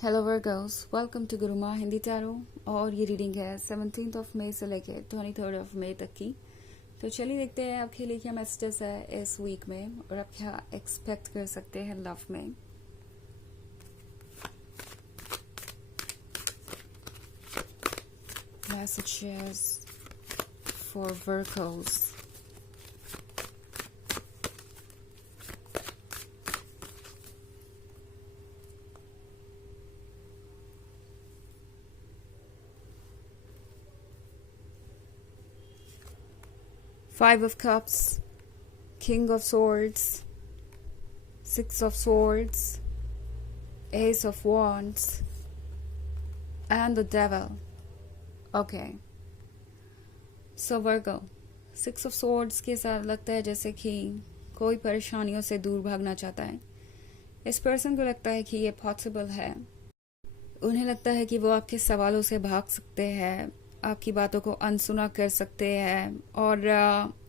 Hello Virgos, welcome to Guruma Hindi tarot. और ये reading है 17 मई से लेके 23 मई तक की। तो चलिए देखते हैं आपके लिए क्या मैसेजेस है इस वीक में और आप क्या एक्सपेक्ट कर सकते हैं लव में। Messages for Virgos. Five of Cups, King of Swords, Six of Swords, Ace of Wands, and the Devil. Okay. So Virgo, Six of Swords के साथ लगता है जैसे कि कोई परेशानियों से दूर भागना चाहता है। इस पर्सन को लगता है कि ये पॉसिबल है। उन्हें लगता है कि वो आपके सवालों से भाग सकते हैं, आपकी बातों को अनसुना कर सकते हैं और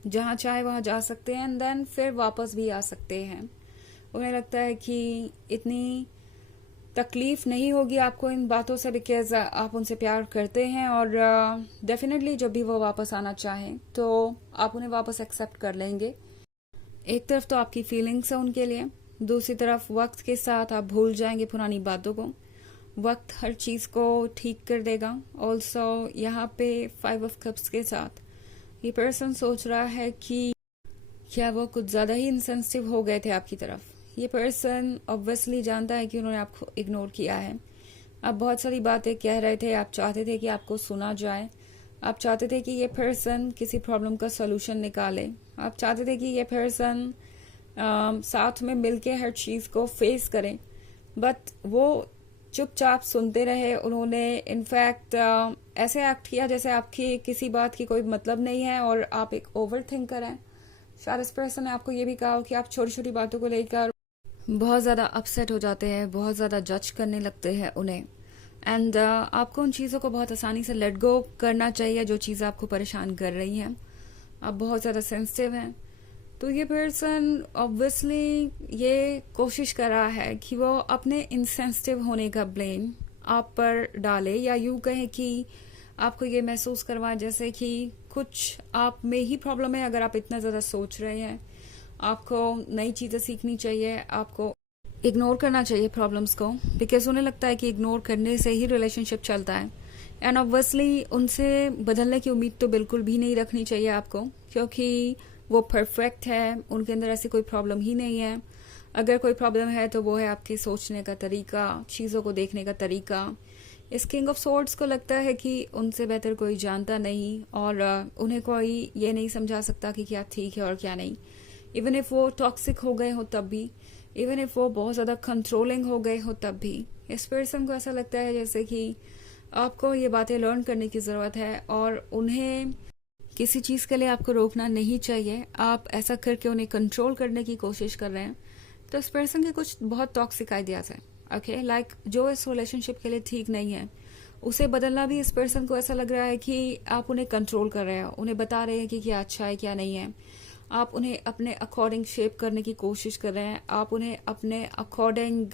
जहाँ चाहे वहाँ जा सकते हैं एंड देन फिर वापस भी आ सकते हैं। उन्हें लगता है कि इतनी तकलीफ नहीं होगी आपको इन बातों से, बिकॉज आप उनसे प्यार करते हैं और डेफिनेटली जब भी वो वापस आना चाहें तो आप उन्हें वापस एक्सेप्ट कर लेंगे। एक तरफ तो आपकी फीलिंग्स है उनके लिए, दूसरी तरफ वक्त के साथ आप भूल जाएंगे पुरानी बातों को। वक्त हर चीज को ठीक कर देगा। ऑल्सो यहाँ पे 5 of Cups के साथ ये पर्सन सोच रहा है कि क्या वो कुछ ज्यादा ही इंसेंसिटिव हो गए थे आपकी तरफ। ये पर्सन ऑब्वियसली जानता है कि उन्होंने आपको इग्नोर किया है। आप बहुत सारी बातें कह रहे थे, आप चाहते थे कि आपको सुना जाए, आप चाहते थे कि ये पर्सन किसी प्रॉब्लम का सोल्यूशन निकाले, आप चाहते थे कि ये पर्सन साथ में मिलके हर चीज को फेस करें, बट वो चुपचाप सुनते रहे। उन्होंने इनफैक्ट ऐसे एक्ट किया जैसे आपकी किसी बात की कोई मतलब नहीं है और आप एक ओवर थिंकर हैं। शायद इस पर्सन ने आपको ये भी कहा हो कि आप छोटी छोटी बातों को लेकर बहुत ज्यादा अपसेट हो जाते हैं, बहुत ज्यादा जज करने लगते हैं उन्हें। एंड आपको उन चीजों को बहुत आसानी से लेट गो करना चाहिए जो चीजें आपको परेशान कर रही हैं। आप बहुत ज्यादा सेंसिटिव हैं। तो ये पर्सन ऑब्वियसली ये कोशिश कर रहा है कि वो अपने इंसेंसिटिव होने का ब्लेम आप पर डाले, या यूं कहें कि आपको ये महसूस करवाए जैसे कि कुछ आप में ही प्रॉब्लम है। अगर आप इतना ज्यादा सोच रहे हैं, आपको नई चीजें सीखनी चाहिए, आपको इग्नोर करना चाहिए प्रॉब्लम्स को, बिकॉज उन्हें लगता है कि इग्नोर करने से ही रिलेशनशिप चलता है। एंड ऑब्वियसली उनसे बदलने की उम्मीद तो बिल्कुल भी नहीं रखनी चाहिए आपको, क्योंकि वो परफेक्ट है, उनके अंदर ऐसी कोई प्रॉब्लम ही नहीं है। अगर कोई प्रॉब्लम है तो वो है आपके सोचने का तरीका, चीजों को देखने का तरीका। इस किंग ऑफ सोर्ड्स को लगता है कि उनसे बेहतर कोई जानता नहीं और उन्हें कोई ये नहीं समझा सकता कि क्या ठीक है और क्या नहीं। इवन इफ वो टॉक्सिक हो गए हो तब भी, इवन इफ वो बहुत ज्यादा कंट्रोलिंग हो गए हो तब भी, इस पर्सन को ऐसा लगता है जैसे कि आपको ये बातें लर्न करने की जरूरत है और उन्हें किसी चीज के लिए आपको रोकना नहीं चाहिए। आप ऐसा करके उन्हें कंट्रोल करने की कोशिश कर रहे हैं। तो इस पर्सन के कुछ बहुत टॉक्सिक आइडियाज हैं, ओके, लाइक जो इस रिलेशनशिप के लिए ठीक नहीं है उसे बदलना भी इस पर्सन को ऐसा लग रहा है कि आप उन्हें कंट्रोल कर रहे हो, उन्हें बता रहे हैं कि क्या अच्छा है क्या नहीं है। आप उन्हें अपने अकॉर्डिंग शेप करने की कोशिश कर रहे हैं, आप उन्हें अपने अकॉर्डिंग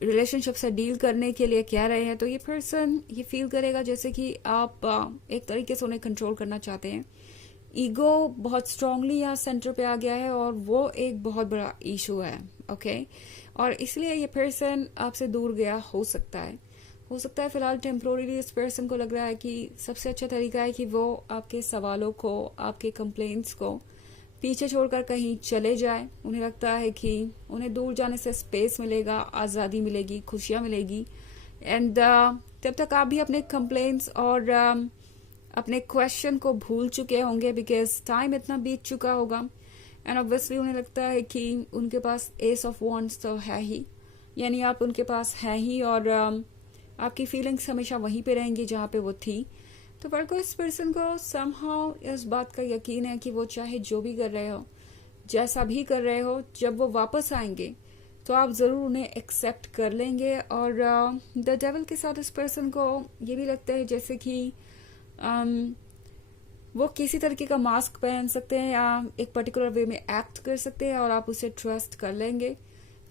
रिलेशनशिप से डील करने के लिए कह रहे हैं। तो ये पर्सन ये फील करेगा जैसे कि आप एक तरीके से उन्हें कंट्रोल करना चाहते हैं। ईगो बहुत स्ट्रांगली यहाँ सेंटर पे आ गया है और वो एक बहुत बड़ा इशू है, ओके। और इसलिए ये पर्सन आपसे दूर गया हो सकता है। फिलहाल टेम्पोररी इस पर्सन को लग रहा है कि सबसे अच्छा तरीका है कि वो आपके सवालों को, आपके कंप्लेंट्स को पीछे छोड़कर कहीं चले जाए। उन्हें लगता है कि उन्हें दूर जाने से स्पेस मिलेगा, आजादी मिलेगी, खुशियां मिलेगी। एंड तब तक आप भी अपने कंप्लेंट्स और अपने क्वेश्चन को भूल चुके होंगे, बिकॉज टाइम इतना बीत चुका होगा। एंड ऑब्वियसली उन्हें लगता है कि उनके पास एस ऑफ वॉन्ड्स तो है ही, यानी आप उनके पास हैं ही और आपकी फीलिंग्स हमेशा वहीं पे रहेंगी जहाँ पे वो थी। तो वर्गो, इस पर्सन को समहाउ इस बात का यकीन है कि वो चाहे जो भी कर रहे हो, जैसा भी कर रहे हो, जब वो वापस आएंगे तो आप जरूर उन्हें एक्सेप्ट कर लेंगे। और द डेविल के साथ इस पर्सन को ये भी लगता है जैसे कि वो किसी तरीके का मास्क पहन सकते हैं या एक पर्टिकुलर वे में एक्ट कर सकते हैं और आप उसे ट्रस्ट कर लेंगे।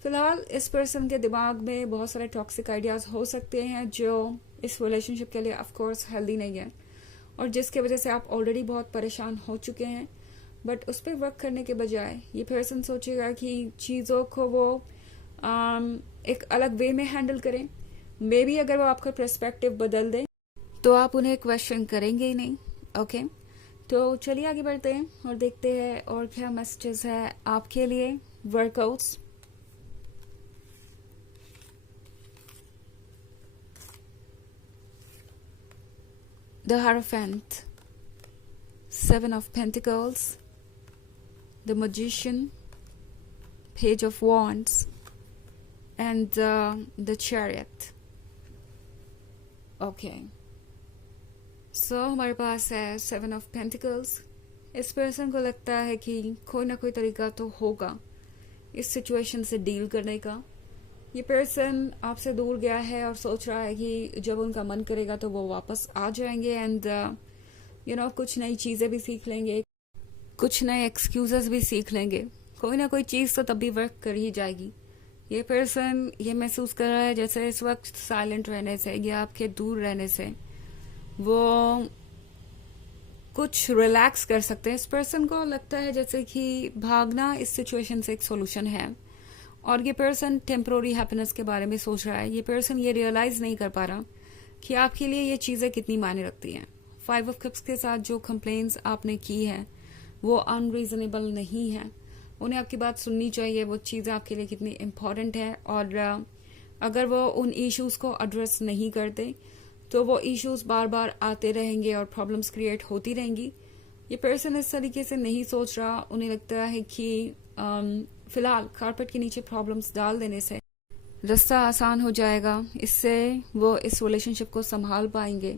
फिलहाल इस पर्सन के दिमाग में बहुत सारे टॉक्सिक आइडियाज हो सकते हैं जो इस रिलेशनशिप के लिए ऑफ कोर्स हेल्दी नहीं है, और जिसके वजह से आप ऑलरेडी बहुत परेशान हो चुके हैं। बट उस पर वर्क करने के बजाय ये पर्सन सोचेगा कि चीज़ों को वो एक अलग वे में हैंडल करें। मे बी अगर वो आपका पर्सपेक्टिव बदल दे तो आप उन्हें क्वेश्चन करेंगे ही नहीं। ओके, तो चलिए आगे बढ़ते हैं और देखते हैं और क्या मैसेजेस है आपके लिए workouts. The Hierophant, Seven of Pentacles, the Magician, Page of Wands, and the Chariot. Okay. So हमारे पास है सेवन ऑफ पेंटिकल्स। इस पर्सन को लगता है कि कोई ना कोई तरीका तो होगा इस सिचुएशन से डील करने का। ये पर्सन आपसे दूर गया है और सोच रहा है कि जब उनका मन करेगा तो वो वापस आ जाएंगे एंड कुछ नई चीजें भी सीख लेंगे, कुछ नए एक्सक्यूजेस भी सीख लेंगे। कोई ना कोई चीज तो तब भी वर्क कर ही जाएगी। ये पर्सन ये महसूस कर रहा है जैसे इस वक्त साइलेंट रहने से या आपके दूर रहने से वो कुछ रिलैक्स कर सकते हैं। इस पर्सन को लगता है जैसे कि भागना इस सिचुएशन से एक सोल्यूशन है, और ये पर्सन टेम्पोररी हैप्पीनेस के बारे में सोच रहा है। ये पर्सन ये रियलाइज नहीं कर पा रहा कि आपके लिए ये चीजें कितनी मायने रखती हैं। 5 ऑफ कप्स के साथ जो कंप्लेन्स आपने की है वो अनरीजनेबल नहीं है। उन्हें आपकी बात सुननी चाहिए, वो चीजें आपके लिए कितनी इम्पोर्टेंट है। और अगर वो उन इश्यूज को एड्रेस नहीं करते तो वो इश्यूज बार बार आते रहेंगे और प्रॉब्लम्स क्रिएट होती रहेंगी। ये पर्सन इस तरीके से नहीं सोच रहा। उन्हें लगता है कि फिलहाल कारपेट के नीचे प्रॉब्लम्स डाल देने से रास्ता आसान हो जाएगा, इससे वो इस रिलेशनशिप को संभाल पाएंगे।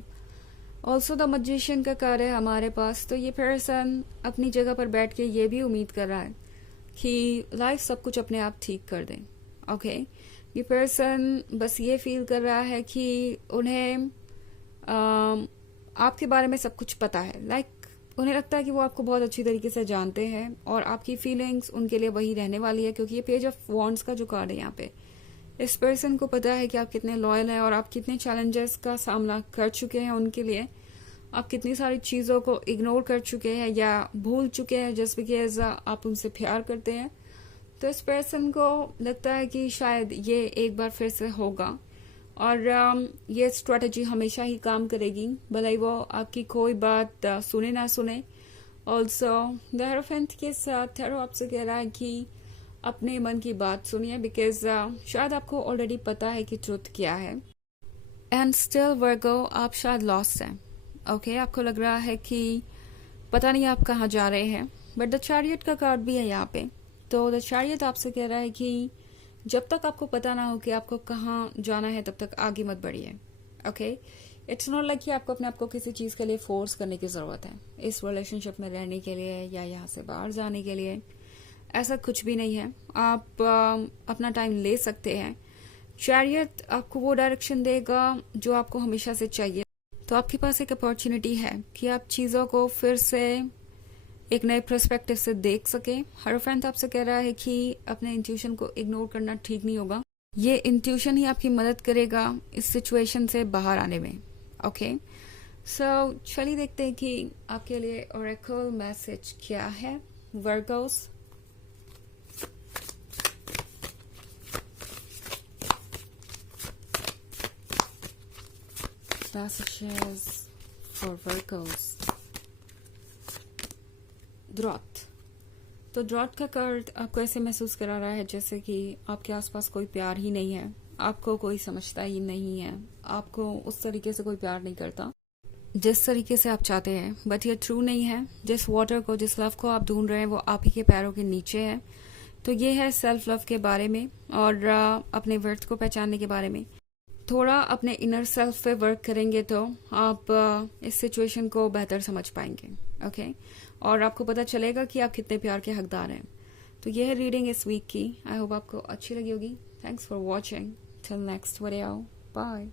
ऑल्सो द मैजिशियन का कार्ड है हमारे पास। तो ये पर्सन अपनी जगह पर बैठ के ये भी उम्मीद कर रहा है कि लाइफ सब कुछ अपने आप ठीक कर दे। ओके, ये पर्सन बस ये फील कर रहा है कि उन्हें आपके बारे में सब कुछ पता है। उन्हें लगता है कि वो आपको बहुत अच्छी तरीके से जानते हैं और आपकी फीलिंग्स उनके लिए वही रहने वाली है, क्योंकि ये पेज ऑफ वॉन्ड्स का जो कार्ड है यहाँ पे, इस पर्सन को पता है कि आप कितने लॉयल हैं और आप कितने चैलेंजेस का सामना कर चुके हैं उनके लिए। आप कितनी सारी चीज़ों को इग्नोर कर चुके हैं या भूल चुके हैं जस्ट बिकॉज आप उनसे प्यार करते हैं। तो इस पर्सन को लगता है कि शायद ये एक बार फिर से होगा, और ये स्ट्रेटजी हमेशा ही काम करेगी, भले वो आपकी कोई बात सुने ना सुने। ऑल्सो द हिएरोफेंट के साथ टैरो आपसे कह रहा है कि अपने मन की बात सुनिए, बिकॉज शायद आपको ऑलरेडी पता है कि ट्रुथ क्या है। एंड स्टिल वर्गो आप शायद लॉस्ट हैं। ओके, आपको लग रहा है कि पता नहीं आप कहाँ जा रहे हैं। बट द चैरियट का कार्ड भी है यहाँ पे। तो द चैरियट आपसे कह रहा है कि जब तक आपको पता ना हो कि आपको कहाँ जाना है तब तक आगे मत बढ़िए। ओके, इट्स नॉट लाइक कि आपको अपने आप को किसी चीज़ के लिए फोर्स करने की ज़रूरत है इस रिलेशनशिप में रहने के लिए या यहाँ से बाहर जाने के लिए। ऐसा कुछ भी नहीं है। आप अपना टाइम ले सकते हैं। चैरियट आपको वो डायरेक्शन देगा जो आपको हमेशा से चाहिए। तो आपके पास एक अपॉर्चुनिटी है कि आप चीज़ों को फिर से एक नए पर्सपेक्टिव से देख सके। हिएरोफेंट आपसे कह रहा है कि अपने इंट्यूशन को इग्नोर करना ठीक नहीं होगा। ये इंट्यूशन ही आपकी मदद करेगा इस सिचुएशन से बाहर आने में। ओके, सो चलिए देखते हैं कि आपके लिए ओरेकल मैसेज क्या है Virgos. Messages for Virgos. Drought. तो ड्रॉट का कार्ड आपको ऐसे महसूस करा रहा है जैसे कि आपके आसपास कोई प्यार ही नहीं है, आपको कोई समझता ही नहीं है, आपको उस तरीके से कोई प्यार नहीं करता जिस तरीके से आप चाहते हैं। बट ये ट्रू नहीं है। जिस वाटर को, जिस लव को आप ढूंढ रहे हैं वो आप ही के पैरों के नीचे है। तो ये है सेल्फ लव के बारे में और अपने वर्थ को पहचानने के बारे में। थोड़ा अपने इनर सेल्फ पे वर्क करेंगे तो आप इस सिचुएशन को बेहतर समझ पाएंगे। ओके, और आपको पता चलेगा कि आप कितने प्यार के हकदार हैं। तो यह है रीडिंग इस वीक की। आई होप आपको अच्छी लगी होगी। Thanks for watching. Till next video, bye.